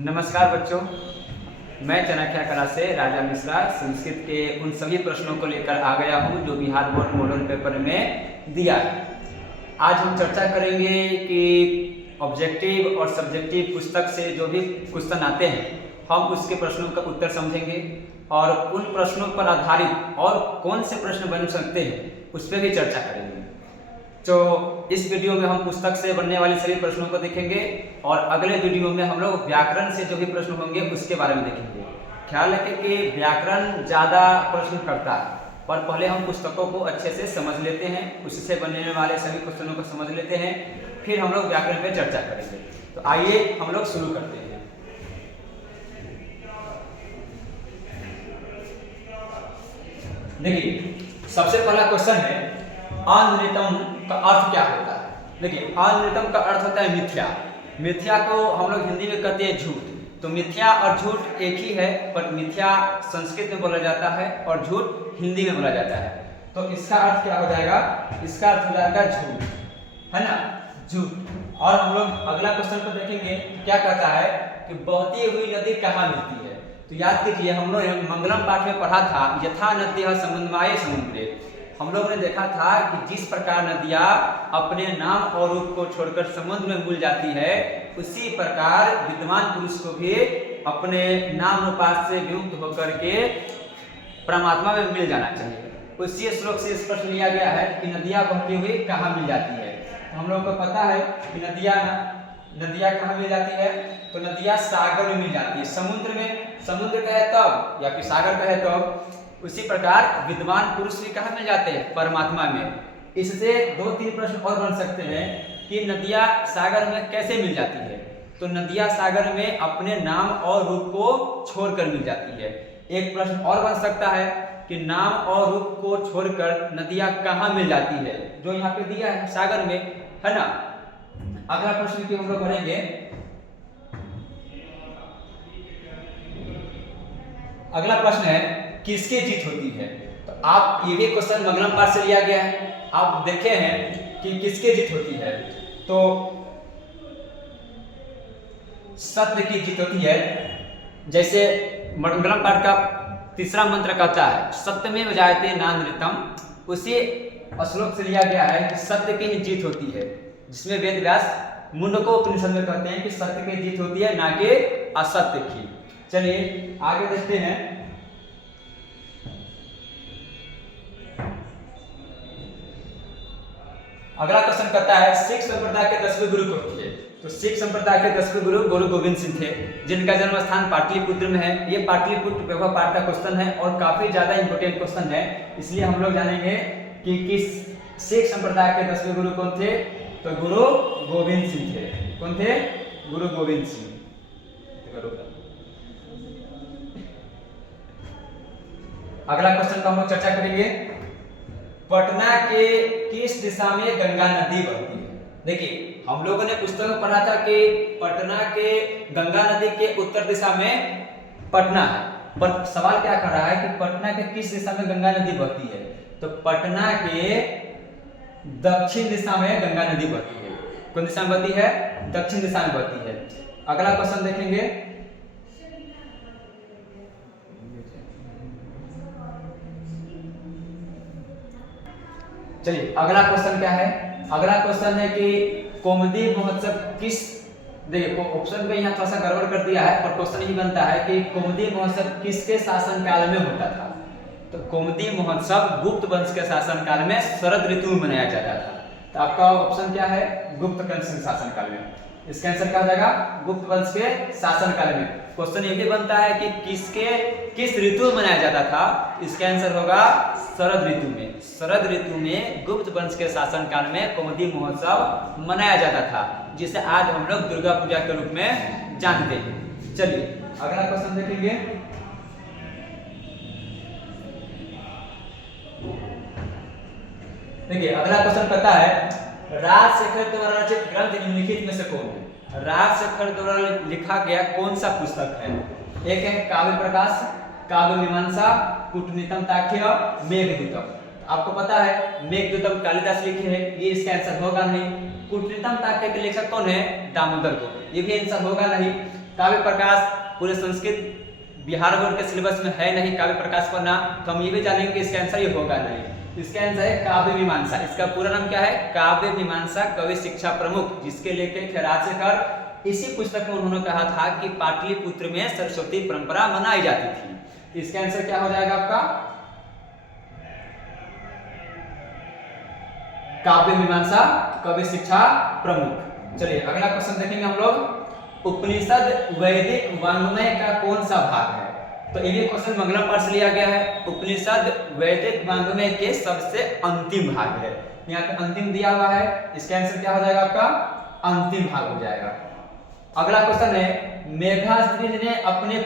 नमस्कार बच्चों, मैं चाणक्य कला से राजा मिश्रा संस्कृत के उन सभी प्रश्नों को लेकर आ गया हूं जो बिहार बोर्ड मॉडल पेपर में दिया है। आज हम चर्चा करेंगे कि ऑब्जेक्टिव और सब्जेक्टिव पुस्तक से जो भी क्वेश्चन आते हैं हम उसके प्रश्नों का उत्तर समझेंगे और उन प्रश्नों पर आधारित और कौन से प्रश्न बन सकते हैं उस पर भी चर्चा करेंगे। तो इस वीडियो में हम पुस्तक से बनने वाले सभी प्रश्नों को देखेंगे और अगले वीडियो में हम लोग व्याकरण से जो भी प्रश्न होंगे उसके बारे में देखेंगे। ख्याल रखें कि व्याकरण ज़्यादा प्रश्न करता है, पर पहले हम पुस्तकों को अच्छे से समझ लेते हैं, उससे बनने वाले सभी क्वेश्चनों को समझ लेते हैं, फिर हम लोग व्याकरण पे चर्चा करेंगे। तो आइए हम लोग शुरू करते हैं। देखिए, सबसे पहला क्वेश्चन है अनृतम का अर्थ क्या होता है। देखिए, अनृतम का अर्थ होता है मिथ्या। मिथ्या को हम लोग हिंदी में कहते हैं झूठ। तो मिथ्या और झूठ एक ही है, पर मिथ्या संस्कृत में बोला जाता है और झूठ हिंदी में बोला जाता है। तो इसका अर्थ क्या हो जाएगा? इसका अर्थ हो जाएगा झूठ, है ना, झूठ। और हम लोग अगला क्वेश्चन को देखेंगे, क्या कहता है कि बहती हुई नदी कहाँ मिलती है। तो याद कीजिए, हम लोग मंगलम पाठ में पढ़ा था यथा नद्यः समुद्रमाये समुद्रे। हम लोगों ने देखा था कि जिस प्रकार नदियाँ अपने नाम और रूप को छोड़कर समुद्र में मिल जाती है, उसी प्रकार विद्वान पुरुष को भी अपने नाम रूपांतर से विमुक्त होकर के परमात्मा में मिल जाना चाहिए। उसी श्लोक से इस प्रश्न लिया गया है कि नदियाँ बहती हुई कहाँ मिल जाती है। तो हम लोग को पता है कि नदियाँ कहाँ मिल जाती है। तो नदियाँ सागर में मिल जाती है, समुद्र में। समुद्र का है तब, या फिर सागर का है तब। उसी प्रकार विद्वान पुरुष भी कहाँ मिल जाते हैं? परमात्मा में। इससे 2-3 प्रश्न और बन सकते हैं कि नदियाँ सागर में कैसे मिल जाती है। तो नदियाँ सागर में अपने नाम और रूप को छोड़कर मिल जाती है। एक प्रश्न और बन सकता है कि नाम और रूप को छोड़कर नदियाँ कहाँ मिल जाती है, जो यहाँ पे दिया है सागर में, है ना। अगला प्रश्न की हम लोग पढ़ेंगे। अगला प्रश्न है किसकी जीत होती है। तो आप ये भी क्वेश्चन मंगलम पाठ से लिया गया है। आप देखे हैं कि किसकी जीत होती है। तो सत्य की जीत होती है। जैसे मंगलम पाठ का तीसरा मंत्र कहता है सत्यमेव जयते नानृतम। उसी श्लोक से लिया गया है कि सत्य की ही जीत होती है, जिसमें वेद व्यास मुंडको उपनिषद में कहते हैं कि सत्य की जीत होती है, ना कि असत्य की। चलिए आगे देखते हैं। अगला क्वेश्चन कहता है सिख संप्रदाय के 10वें गुरु कौन थे। तो सिख संप्रदाय के 10वें गुरु गुरु गोविंद सिंह थे, जिनका जन्म स्थान पाटलिपुत्र में है। ये पाटलिपुत्र पेपर पाठ का क्वेश्चन है और काफी ज्यादा इंपोर्टेंट क्वेश्चन है, इसलिए हम लोग जानेंगे कि किस सिख संप्रदाय के 10वें गुरु कौन थे। तो गुरु गोविंद सिंह थे। कौन थे? गुरु गोविंद सिंह। अगला क्वेश्चन का हम लोग चर्चा करेंगे, पटना के किस दिशा में गंगा नदी बहती है। देखिए, हम लोगों ने पुस्तक में पढ़ा था कि पटना के गंगा नदी के उत्तर दिशा में पटना है, पर सवाल क्या कर रहा है कि पटना के किस दिशा में गंगा नदी बहती है। तो पटना के दक्षिण दिशा में गंगा नदी बहती है। कौन दिशा में बहती है? दक्षिण दिशा में बहती है। अगला क्वेश्चन देखेंगे। चलिए अगला क्वेश्चन क्या है। अगला क्वेश्चन है कि कौमुदी महोत्सव किस, देखिए ऑप्शन पे यहाँ थोड़ा सा गड़बड़ कर दिया है, पर क्वेश्चन ही बनता है कि कौमुदी महोत्सव किसके शासन काल में होता था। तो कौमुदी महोत्सव गुप्त वंश के शासन काल में शरद ऋतु में मनाया जाता था। तो आपका ऑप्शन क्या है? गुप्त वंश के शासन काल में। इसका आंसर क्या हो जाएगा? गुप्त वंश के शासन काल में। क्वेश्चन ये भी बनता है कि किस ऋतु में मनाया जाता था। इसका आंसर होगा शरद ऋतु में। शरद ऋतु में गुप्त वंश के शासन काल में कौमुदी महोत्सव मनाया जाता था, जिसे आज हम लोग दुर्गा पूजा के रूप में जानते हैं। चलिए अगला क्वेश्चन देखेंगे। देखिए अगला क्वेश्चन कहता है राजशेखर द्वारा रचित ग्रंथ निम्नलिखित में से कौन है। राजशेखर द्वारा लिखा गया कौन सा पुस्तक है। एक है काव्य प्रकाश, काव्य मीमांसा, कूटनीतम ताख्य, मेघदूतम। आपको पता है मेघदूतम कालिदास लिखे हैं, ये इसका आंसर होगा नहीं। कूटनीतम ताख्य के लेखक कौन है? दामोदर गोविंद। ये भी आंसर होगा नहीं। काव्य प्रकाश पूरे संस्कृत बिहार बोर्ड के सिलेबस में है नहीं काव्य प्रकाश पढ़ना, तो हम ये भी जानेंगे कि इसका आंसर ये होगा नहीं। इसका आंसर है काव्य मीमांसा। इसका पूरा नाम क्या है? काव्य मीमांसा कवि शिक्षा प्रमुख, जिसके लेखक है राजशेखर। इसी पुस्तक में उन्होंने कहा था कि पाटलिपुत्र में सरस्वती परंपरा मनाई जाती थी। इसका आंसर क्या हो जाएगा आपका? काव्य मीमांसा कवि शिक्षा प्रमुख। चलिए अगला क्वेश्चन देखेंगे हम लोग। उपनिषद वैदिक वाङ्मय का कौन सा भाग है? तो ये क्वेश्चन मंगलम पाठ से लिया गया है। उपनिषद वैदिक वाङ्मय के सबसे अंतिम भाग है। यहाँ पे अंतिम दिया हुआ है, इसका आंसर क्या हो जाएगा आपका? अंतिम भाग हो जाएगा। अगला क्वेश्चन है, मेघास्त्रीज ने अपने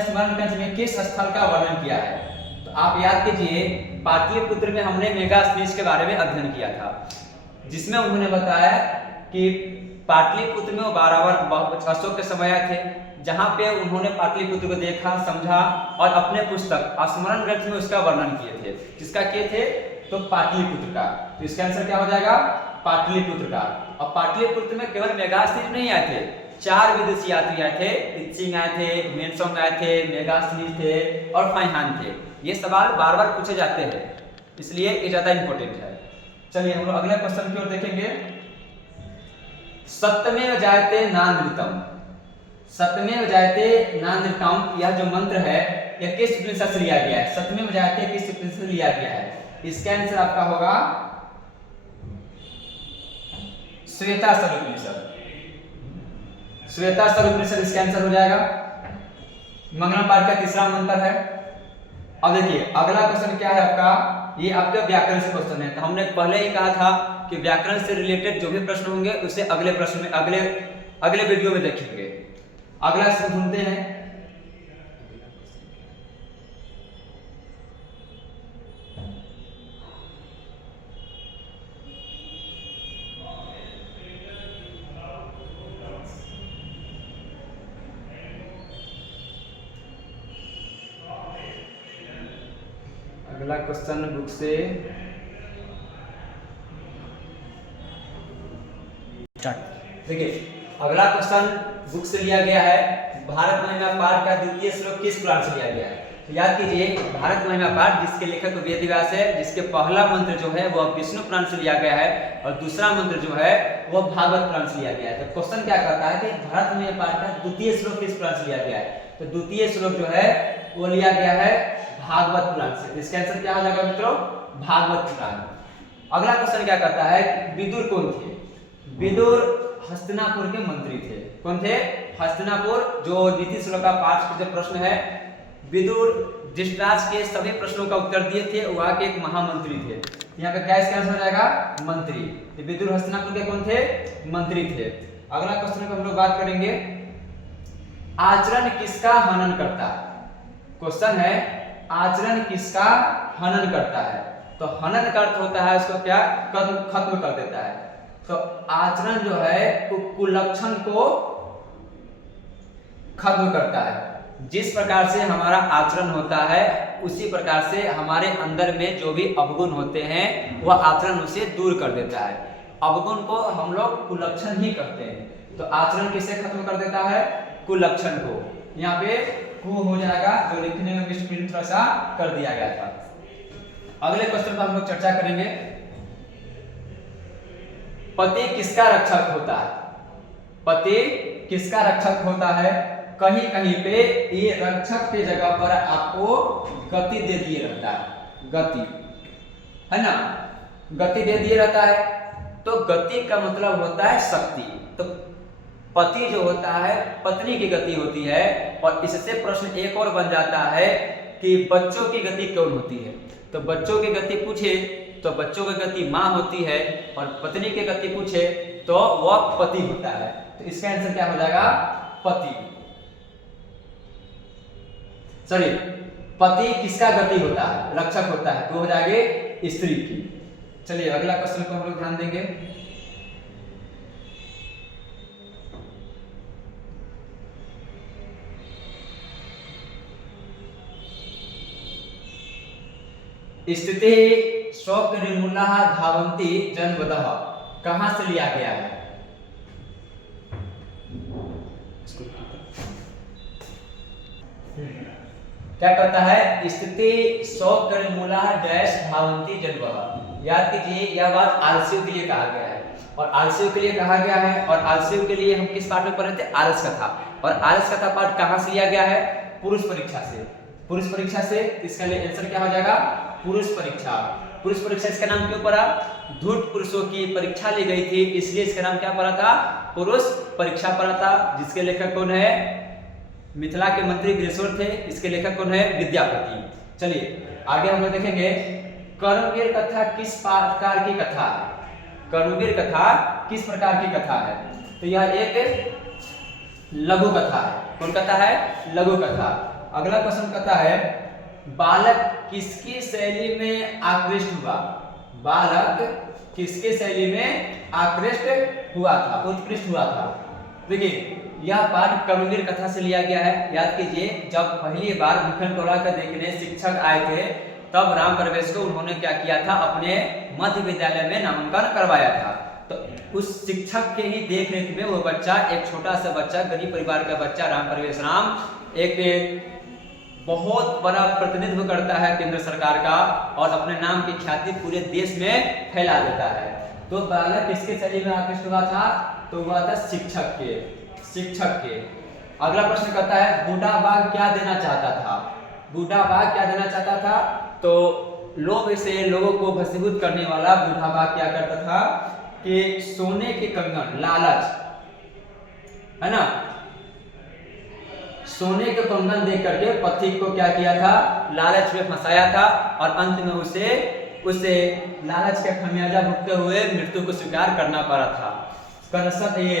स्मरण ग्रंथ में किस स्थल का वर्णन किया है? तो आप याद कीजिए, पाटलिपुत्र में हमने मेघास्त्रीज के बारे में अध्ययन किया था, जिसमें उन्होंने बताया कि पाटलिपुत्र में वो 12 अशोक के समय आए थे, जहां पे उन्होंने पाटलिपुत्र को देखा, समझा और अपने पुस्तक स्मरण ग्रंथ में उसका वर्णन किए थे। किसका किए थे? तो पाटलिपुत्र का। तो इसका आंसर क्या हो जाएगा? पाटलिपुत्र का। और पाटलिपुत्र में केवल मेघास्त्रीज नहीं आए थे, 4 विदेशी यात्री आए थे। इत्सिंग आए थे, मेनसोंग आए थे, मेघास्त्रीज थे और फाइहान थे। ये सवाल बार बार पूछे जाते हैं, इसलिए ये ज्यादा इंपॉर्टेंट है। चलिए हम लोग अगले क्वेश्चन की ओर देखेंगे। सत्यमेव जयते नानृतम, सत्यमेव जयते नानृतम, यह जो मंत्र है यह किस उपनिषद से लिया गया है? सत्यमेव जयते किस उपनिषद से लिया गया है? इसका आंसर आपका होगा श्वेताश्वर उपनिषद। श्वेताश्वर उपनिषद इसका आंसर हो जाएगा। मंगलम पाठ का तीसरा मंत्र है। अब देखिए अगला क्वेश्चन क्या है आपका? ये आपका व्याकरण से क्वेश्चन है। तो हमने पहले ही कहा था कि व्याकरण से रिलेटेड जो भी प्रश्न होंगे उसे अगले प्रश्न में अगले वीडियो में देखेंगे। अगला सुनते हैं। अगला क्वेश्चन बुक से देखिए, अगला क्वेश्चन बुक से लिया गया है। भारत महिमा पाठ का द्वितीय श्लोक किस पुराण से लिया गया है? तो याद कीजिए, भारत महिमा पाठ जिसके लेखक वेद व्यास है, जिसके पहला मंत्र जो है वह विष्णु पुराण से लिया गया है और दूसरा मंत्र जो है वह भागवत पुराण से लिया गया है। तो क्वेश्चन क्या कहता है कि भारत महिमा पाठ का द्वितीय श्लोक किस पुराण से लिया गया है? तो द्वितीय श्लोक जो है वो लिया गया है भागवत पुराण से। इसका आंसर क्या हो जाएगा मित्रों? भागवत पुराण। अगला क्वेश्चन क्या कहता है? विदुर कौन थे? विदुर हस्तिनापुर के मंत्री थे। कौन थे? हस्तिनापुर। जो नीति श्लोक का पाठ का जो प्रश्न है, विदुर धृतराष्ट्र के सभी प्रश्नों का उत्तर दिए थे, वहां के एक महामंत्री थे। यहाँ पे क्या इसका आंसर हो जाएगा? मंत्री। विदुर हस्तिनापुर के कौन थे? मंत्री थे। अगला क्वेश्चन को हम लोग बात करेंगे, आचरण किसका हनन करता है? क्वेश्चन है आचरण किसका हनन करता है? तो हनन का अर्थ होता है उसको क्या? खत्म कर देता है। तो आचरण जो है कुलक्षण को खत्म करता है। जिस प्रकार से हमारा आचरण होता है उसी प्रकार से हमारे अंदर में जो भी अवगुण होते हैं वह आचरण उसे दूर कर देता है। अवगुण को हम लोग कुलक्षण ही करते हैं। तो आचरण किसे खत्म कर देता है? कुलक्षण को। यहाँ पे को हो जाएगा, जो लिखने में मिस्प्रिंट थोड़ा सा कर दिया गया था। अगले क्वेश्चन पर हम लोग चर्चा करेंगे, पति किसका रक्षक होता है? पति किसका रक्षक होता है? कहीं कहीं पे ये रक्षक के जगह पर आपको गति दे दिए रहता है। गति है ना, गति दे दिए रहता है। तो गति का मतलब होता है शक्ति। तो पति जो होता है पत्नी की गति होती है। और इससे प्रश्न एक और बन जाता है कि बच्चों की गति कौन होती है? तो बच्चों की गति पूछे तो बच्चों की गति माँ होती है और पत्नी की गति पूछे तो वह पति होता है। तो इसका आंसर क्या हो जाएगा? पति। सॉरी, पति किसका गति होता है? रक्षक होता है। तो हो जाएगी स्त्री की। चलिए अगला क्वेश्चन को हम लोग ध्यान देंगे। स्थिति शोक निर्मूला धावंती जन्मदः। कहां से लिया गया है? क्या कहता है? स्थिति सौ मूला डैश धावंती जनवह। याद कीजिए, यह बात आलसियों के लिए कहा गया है और आलसियों के लिए कहा गया है। और आलसियों के लिए हम किस पाठ में पढ़े थे? आलस कथा। और आलस कथा पाठ कहां से लिया गया है? पुरुष परीक्षा से। पुरुष परीक्षा से इसका लिए आंसर क्या हो जाएगा? पुरुष परीक्षा। पुरुष परीक्षा इसका नाम क्यों पड़ा? धूर्त पुरुषों की परीक्षा ली गई थी, इसलिए इसका नाम क्या पड़ा था? पुरुष परीक्षा पड़ा था। जिसके लेखक कौन है? मिथिला के मंत्री ग्रेसोर थे। इसके लेखक कौन है? विद्यापति। चलिए आगे हम लोग देखेंगे, कर्मवीर कथा किस प्रकार की कथा है? कर्मवीर कथा किस प्रकार की कथा है? तो यह एक लघु कथा है। कौन कथा है? लघु कथा। अगला क्वेश्चन कहता है, बालक किसकी शैली में आकृष्ट हुआ? बालक किसके शैली में आकृष्ट हुआ था, उत्कृष्ट हुआ था? देखिए, यह पाठ कर्मवीर कथा से लिया गया है। याद कीजिए, जब पहली बार मुखनटोला को देखने शिक्षक आए थे, तब राम प्रवेश को उन्होंने क्या किया था? अपने मध्य विद्यालय में नामांकन करवाया था। तो उस शिक्षक के ही देख रेख में वो बच्चा, एक छोटा सा बच्चा, गरीब परिवार का बच्चा राम प्रवेश राम, एक बहुत बड़ा प्रतिनिधित्व करता है केंद्र सरकार का और अपने नाम की ख्याति पूरे देश में फैला देता है। तो बालक किसके शैली में आकृष्ट हुआ था? तो हुआ था शिक्षक के। शिक्षक के। अगला प्रश्न कहता है, बूढ़ा बाघ क्या देना चाहता था? बूढ़ा बाघ क्या देना चाहता था? तो लोभ से लोगों को भस्मीभूत करने वाला बूढ़ा बाघ क्या करता था कि सोने के कंगन, लालच है ना, सोने के कंगन देख करके पथिक को क्या किया था? लालच में फंसाया था और अंत में उसे लालच का खमियाजा भुगते हुए मृत्यु को स्वीकार करना पड़ा था। ये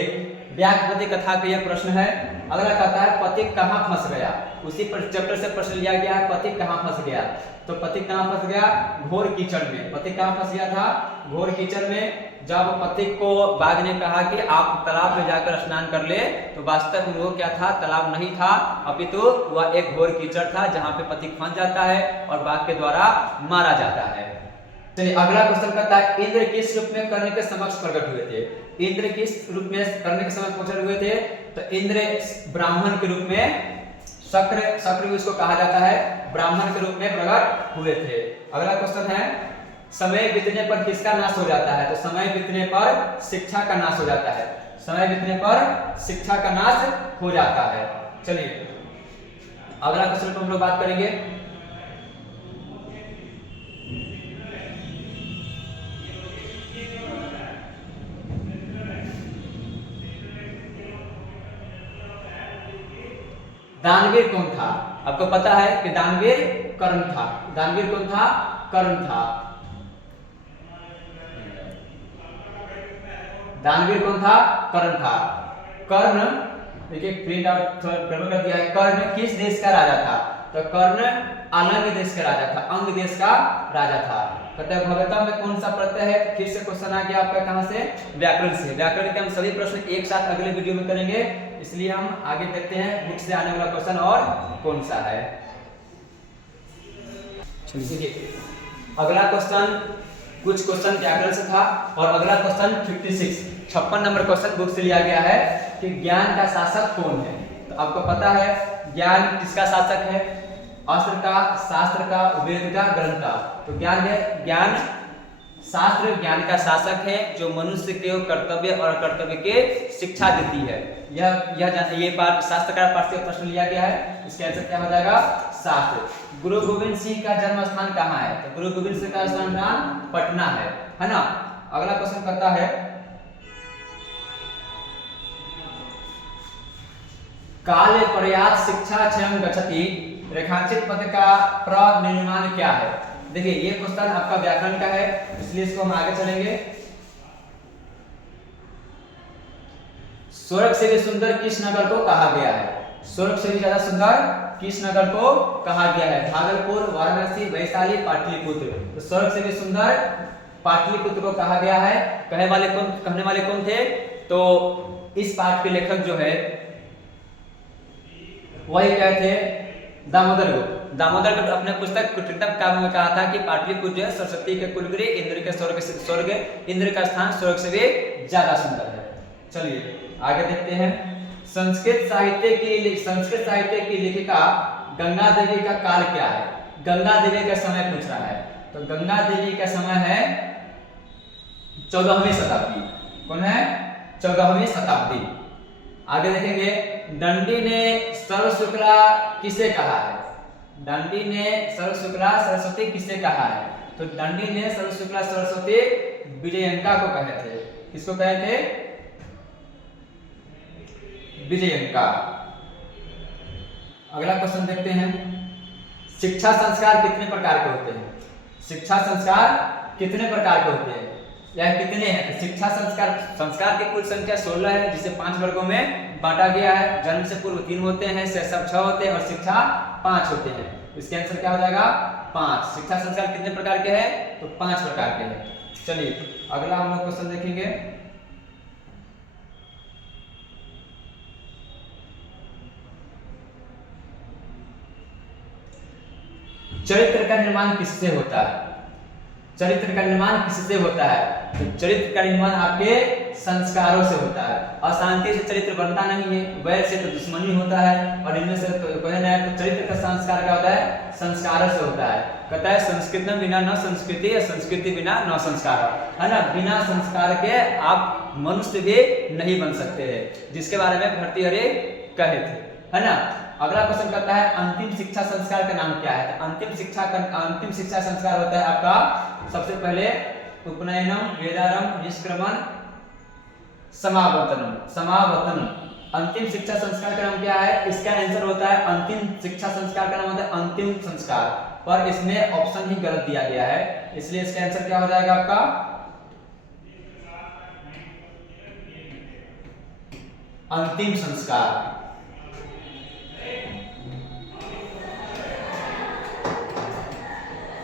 व्याघ्रपति कथा का यह प्रश्न है। अगला कहता है, पथिक कहाँ फंस गया? उसी चैप्टर से प्रश्न लिया गया है, पथिक कहाँ फंस गया? तो पथिक कहाँ फंस गया? घोर कीचड़ में। पथिक कहाँ फंस गया था? घोर कीचड़ में। जब पथिक को बाघ ने कहा कि आप तालाब में जाकर स्नान कर ले, तो वास्तव में वो क्या था? तालाब नहीं था, अपितु वह एक घोर कीचड़ था जहाँ पे पथिक फंस जाता है और बाघ के द्वारा मारा जाता है। चलिए अगला क्वेश्चन कहता है, इंद्र किस रूप में कर्ण के समक्ष प्रकट हुए थे? इंद्र किस रूप में कर्ण के समक्ष प्रकट हुए थे? तो इंद्र ब्राह्मण के रूप में, शक्र भी उसको कहा जाता है, ब्राह्मण के रूप में प्रकट हुए थे। अगला क्वेश्चन है, समय बीतने पर किसका नाश हो जाता है? तो समय बीतने पर शिक्षा का नाश हो जाता है। समय बीतने पर शिक्षा का नाश हो जाता है। चलिए अगला क्वेश्चन पर हम लोग बात करेंगे। दानवीर कौन था? आपको पता है कि दानवीर कर्ण था। दानवीर कौन था? कर्ण था। दानवीर कौन था? कर्ण था। कर्ण, देखिए प्रिंट आउट कर दिया है। कर्ण किस देश का राजा था? तो कर्ण अलंग देश का राजा था, अंग देश का राजा था। कहते हैं भगवता में कौन सा प्रत्यय है? फिर से क्वेश्चन आ गया आपका कहां से? व्याकरण से। व्याकरण के हम सभी प्रश्न एक साथ अगले वीडियो में करेंगे, इसलिए हम आगे देखते हैं बुक से आने वाला क्वेश्चन और कौन सा है। चलिए अगला क्वेश्चन, कुछ क्वेश्चन व्याकरण से था और अगला क्वेश्चन 56 नंबर क्वेश्चन बुक से लिया गया है कि ज्ञान का शासक कौन है? तो आपको पता है ज्ञान किसका शासक है? अस्त्र का, शास्त्र का, वेद का, ग्रंथ का। तो ज्ञान है, ज्ञान शास्त्र ज्ञान का शासक है जो मनुष्य के कर्तव्य और अकर्तव्य के शिक्षा देती है। ये पाठ शास्त्र का पाठ से प्रश्न लिया गया है। इसका आंसर क्या हो जाएगा? शास्त्र। गुरु गोविंद सिंह का जन्म स्थान कहाँ है? तो गुरु गोविंद सिंह का जन्म स्थान पटना है ना। अगला क्वेश्चन करता है, काले पर्यात शिक्षा क्षयं गच्छति, रेखांकित पद का प्रनिर्माण क्या है? देखिए ये क्वेश्चन आपका व्याकरण का है, इसलिए इसको हम आगे चलेंगे। स्वर्ग से भी सुंदर किस नगर को कहा गया है? स्वर्ग से भी ज्यादा सुंदर किस नगर को कहा गया है? भागलपुर, वाराणसी, वैशाली, पाटलिपुत्र। तो स्वर्ग से भी सुंदर पाटलिपुत्र को कहा गया है। कहने वाले कौन थे? तो इस पाठ के लेखक जो है वही क्या थे? दामोदर गुप्त। दामोदर गुप्त अपने पुस्तक कुटिलतम काव्य में कहा था कि पाटलिपुत्र सरस्वती के कुलगुरु, इंद्र के स्वर्ग, इंद्र का स्थान स्वर्ग से भी ज्यादा सुंदर है। चलिए आगे देखते हैं। संस्कृत साहित्य की लेखिका गंगा देवी का काल क्या है? गंगा देवी का समय पूछ रहा है। तो गंगा देवी का समय है 14वीं शताब्दी। कौन है? 14वीं शताब्दी। आगे देखेंगे, दंडी ने सर्वशुक्ला किसे कहा है? दंडी ने सर्वशुक्ला सरस्वती किसे कहा है? तो दंडी ने सर्वशुक्ला सरस्वती विजयंका को कहे थे। किसको कहे थे? विजयंका। अगला क्वेश्चन देखते हैं। शिक्षा संस्कार कितने प्रकार के होते हैं? शिक्षा संस्कार कितने प्रकार के होते हैं या कितने हैं? तो शिक्षा संस्कार की कुल संख्या 16 है, जिसे 5 वर्गों में बांटा गया है। जन्म से पूर्व 3 होते हैं, शैशव 6 होते हैं और शिक्षा 5 होते हैं। इसके आंसर क्या हो जाएगा? 5। शिक्षा संस्कार कितने प्रकार के हैं? तो 5 प्रकार के हैं। चलिए अगला हम लोग क्वेश्चन देखेंगे। चरित्र का निर्माण किससे होता है? चरित्र का निर्माण किससे होता है? तो चरित्र का निर्माण आपके संस्कारों से होता है। अशांति से चरित्र बनता नहीं है, वैर से तो दुश्मनी होता है, और इनमें से तो चरित्र का संस्कार क्या होता है? संस्कारों से होता है। कहता है संस्कृत बिना न संस्कृति, संस्कृति बिना न संस्कार, है ना। बिना संस्कार के आप मनुष्य भी नहीं बन सकते हैं, जिसके बारे में भर्तृहरि कहे थे, है ना। अगला क्वेश्चन कहता है अंतिम शिक्षा संस्कार का नाम क्या है? तो अंतिम शिक्षा संस्कार होता है आपका सबसे पहले उपनयनम, वेदारंभ, निष्क्रमण, समावर्तनम। अंतिम शिक्षा संस्कार का नाम क्या है? इसका आंसर होता है अंतिम शिक्षा संस्कार का नाम होता है अंतिम संस्कार, पर इसमें ऑप्शन ही गलत दिया गया है, इसलिए इसका आंसर क्या हो जाएगा आपका? अंतिम संस्कार।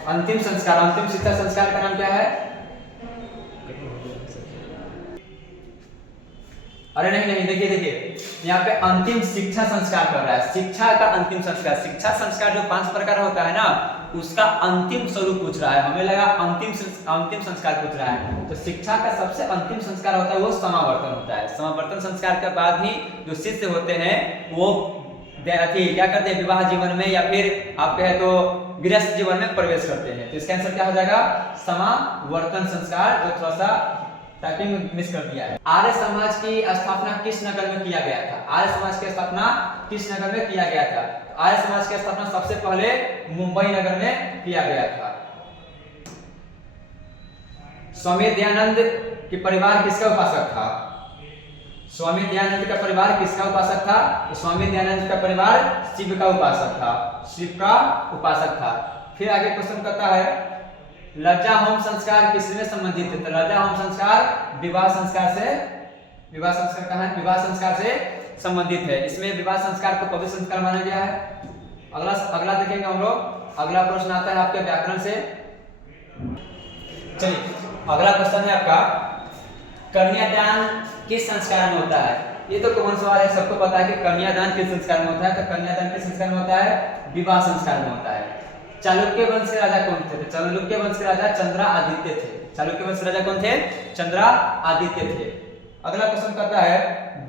अंतिम शिक्षा संस्कार का नाम क्या है? अरे नहीं, देखिए यहाँ पे अंतिम शिक्षा संस्कार कर रहा है। शिक्षा का अंतिम संस्कार, शिक्षा संस्कार जो 5 प्रकार होता है ना, उसका अंतिम स्वरूप पूछ रहा है। हमें लगा अंतिम संस्कार पूछ रहा है। तो शिक्षा का सबसे अंतिम संस्कार होता है वो समावर्तन होता है। समावर्तन संस्कार के बाद ही जो शिष्य होते हैं वो क्या करते हैं? विवाह जीवन में या फिर आप कहे तो गृहस्थ जीवन में प्रवेश करते हैं। तो इसका आंसर क्या हो जाएगा? समावर्तन संस्कार, जो थोड़ा सा टाइपिंग में मिस कर दिया है। आर्य समाज की स्थापना किस नगर में किया गया था? आर्य समाज की स्थापना किस नगर में किया गया था? आर्य समाज की स्थापना सबसे पहले मुंबई नगर में किया गया था। स्वामी दयानंद के परिवार किसका उपासक था? स्वामी दयानंद का परिवार किसका उपासक था? तो स्वामी दयानंद का परिवार शिव का उपासक था, शिव का उपासक था। फिर आगे क्वेश्चन कहता है लज्जा होम संस्कार किसमें संबंधित है? तो लज्जा होम संस्कार विवाह संस्कार कहाँ है? विवाह संस्कार से संबंधित है। इसमें विवाह संस्कार को पवित्र संस्कार माना गया है। अगला देखेंगे हम लोग। अगला प्रश्न आता है आपके व्याकरण से। चलिए अगला क्वेश्चन है आपका कन्यादान किस संस्कार में होता है? ये तो कॉमन सवाल है, सबको पता है कि कन्यादान किस संस्कार में होता है। तो कन्यादान किस संस्कार में होता है? विवाह संस्कार में होता है। चालुक्य वंश के राजा कौन थे? तो चालुक्य वंश के राजा चंद्रादित्य थे। चालुक्य वंश के राजा कौन थे? चंद्रादित्य थे। अगला क्वेश्चन कहता है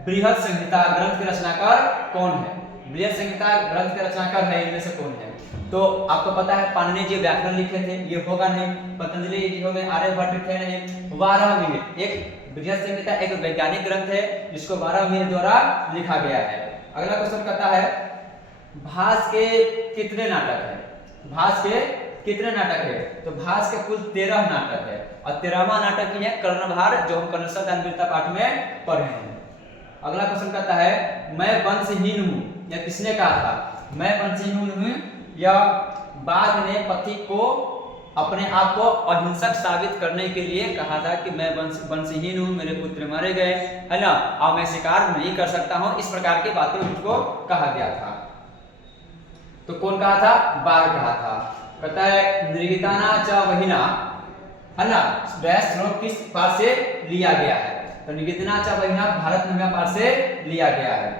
बृहद संहिता ग्रंथ के रचनाकार कौन है? बृहद संहिता ग्रंथ के रचनाकार है इनमें से कौन है? तो आपको पता है पाणिनि जी व्याकरण लिखे थे, ये होगा नहीं। पतंजलि जी हो गए, आर्यभट्ट थे नहीं। 12 मिनट एक बृहद संहिता एक वैज्ञानिक ग्रंथ है जिसको 12 मिनट द्वारा लिखा गया है। अगला क्वेश्चन कहता है भास के कितने नाटक है? भास के कितने नाटक है? तो भास के कुल 13 नाटक है और 13वां नाटक ही है कर्णभार, जो हम कर्ण दानवीरता पाठ में पढ़े हैं। अगला क्वेश्चन कहता है मैं वंशहीन हूं, यह किसने कहा था? मैं वंशहीन हूं या बाघ ने पति को अपने आप को अहिंसक साबित करने के लिए कहा था कि मैं वंशहीन हूं, मेरे पुत्र मारे गए, है ना, अब मैं शिकार नहीं कर सकता हूं। इस प्रकार की बातें उनको कहा गया था। तो कौन कहा था? बाघ कहा था। कहता है निर्गिताना च वहिना, है ना, डैश श्लोक किस पाठ से लिया गया है? तो निर्गिताना च वहिना भारत नव्या पाठ से लिया गया है।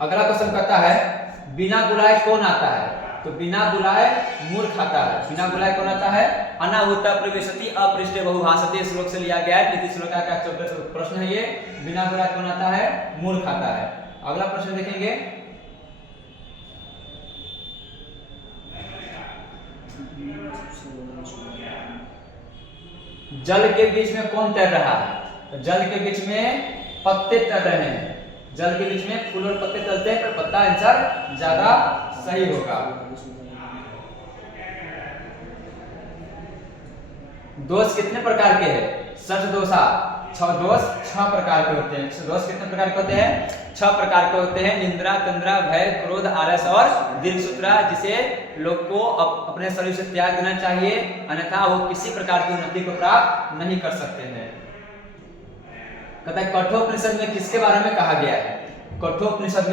अगला क्वेश्चन कहता है बिना बुलाए कौन आता है? तो बिना बुलाए मूर्ख आता है। बिना बुलाए कौन आता है? अनाहुता प्रवेशति अपृष्टे बहुभाषते श्लोक से लिया गया है। नीति श्लोक का 14 प्रश्न है ये। बिना बुलाए कौन आता है? मूर्ख आता है। अगला प्रश्न देखेंगे, जल के बीच में कौन तैर रहा है? तो जल के बीच में पत्ते तैर रहे हैं। जल के बीच में फूल और पत्ते तैरते हैं, पर पत्ता आंसर ज्यादा सही होगा। दोष कितने प्रकार के हैं? सठ दोषा। दोष 6 प्रकार के होते हैं। दोष कितने प्रकार के होते हैं? 6 प्रकार के होते हैं। निंद्रा, तंद्रा, भय, क्रोध, आलस और दीर्घसूत्रा, जिसे लोग को अपने शरीर से त्याग देना चाहिए, अन्यथा वो किसी प्रकार की उन्नति को प्राप्त नहीं कर सकते हैं। कहता है कठोपनिषद में किसके बारे में कहा गया है? कठोपनिषद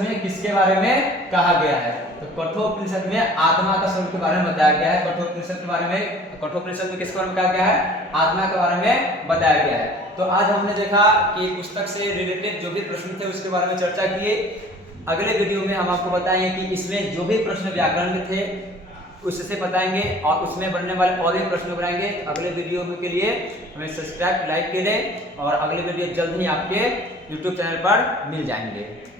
में किसके बारे में कहा गया है? तो कठोपनिषद में आत्मा का स्वरूप के बारे में बताया गया है। कठोपनिषद में किसके बारे में कहा गया है? आत्मा के बारे में बताया गया है। तो आज हमने देखा कि पुस्तक से रिलेटेड जो भी प्रश्न थे उसके बारे में चर्चा किए। अगले वीडियो में हम आपको बताएंगे कि इसमें जो भी प्रश्न व्याकरण के थे उससे बताएंगे और उसमें बनने वाले और भी प्रश्न बनाएंगे। अगले वीडियो के लिए हमें सब्सक्राइब, लाइक करें और अगले वीडियो जल्द ही आपके YouTube चैनल पर मिल जाएंगे।